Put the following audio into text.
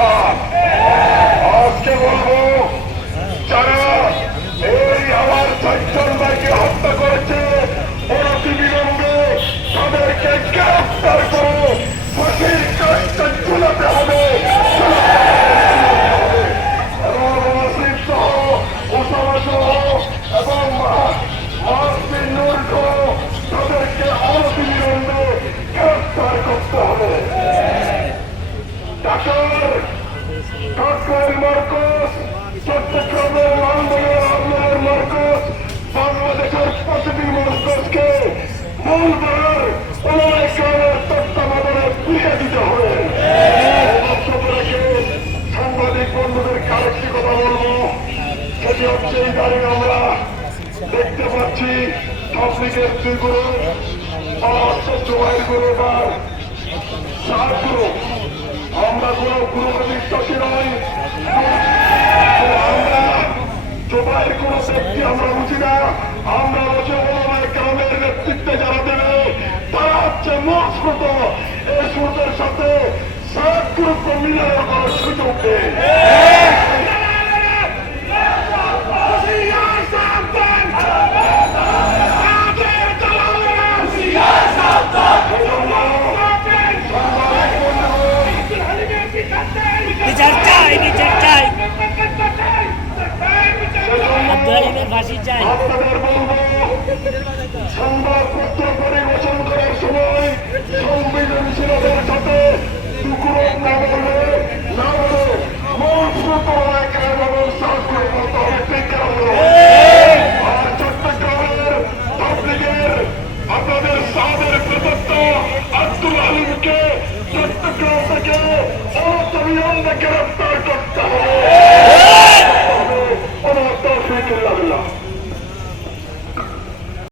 দেখা। আজকে বলবো যারা এই আমার চারজন ভাইকে হত্যা করেছে অনতিবিলম্বে তাদেরকে গ্রেফতার করে ফাঁসির কাজটা ঝুলাতে হবে। এবং ওয়াসিফ সহ ওসামা সহ এবং মাহফিজ নূর সহ তাদেরকে অনতিবিলম্বে গ্রেফতার করতে হবে। ঢাকার মার্কস, চট্টগ্রামের আন্দোলনের মার্কস, বাংলাদেশের প্রতিটি মার্কসকে মূলধারার ওলামায়ে তত্ত্বাবধানে ফিরিয়ে দিতে হবে। বক্তব্য রেখে সাংবাদিক বন্ধুদেরকে আরেকটি কথা বলবো, সেটি হচ্ছে এই দাঁড়িয়ে আমরা দেখতে পাচ্ছি পাবলিকের দুই গ্রুপ জোবাইর গ্রুপ আর চার গ্রুপ। আমরা কোন গ্রুপে বিশ্বাসী নই, আমরা জোবাইর কোন ব্যক্তি আমরা বুঝি না। আমরা বসে ওলামায়ে কেরামের নেতৃত্বে যারা দেবে তারা হচ্ছে মজবুত। এই সুরদের সাথে সাত গ্রুপ মিলানো করার সুযোগ দেয়। বিচার চাই, বিচার চাই, আব্দুল হালিমের ফাঁসি চাই। সংবাদপত্র পরিবেশন করার সময় সংবেদনশীলতার সাথে দুকুরত না বলে মজবুত ব্যবস্থা করে বলতে হবে। ঠিক আর চট্টগ্রামের পাবলিকের আপনাদের সাবের প্রদত্ত আব্দুল হালিমকে চট্টগ্রাম থেকে অনতিবিলম্বে গ্রেফতার করতে হবে।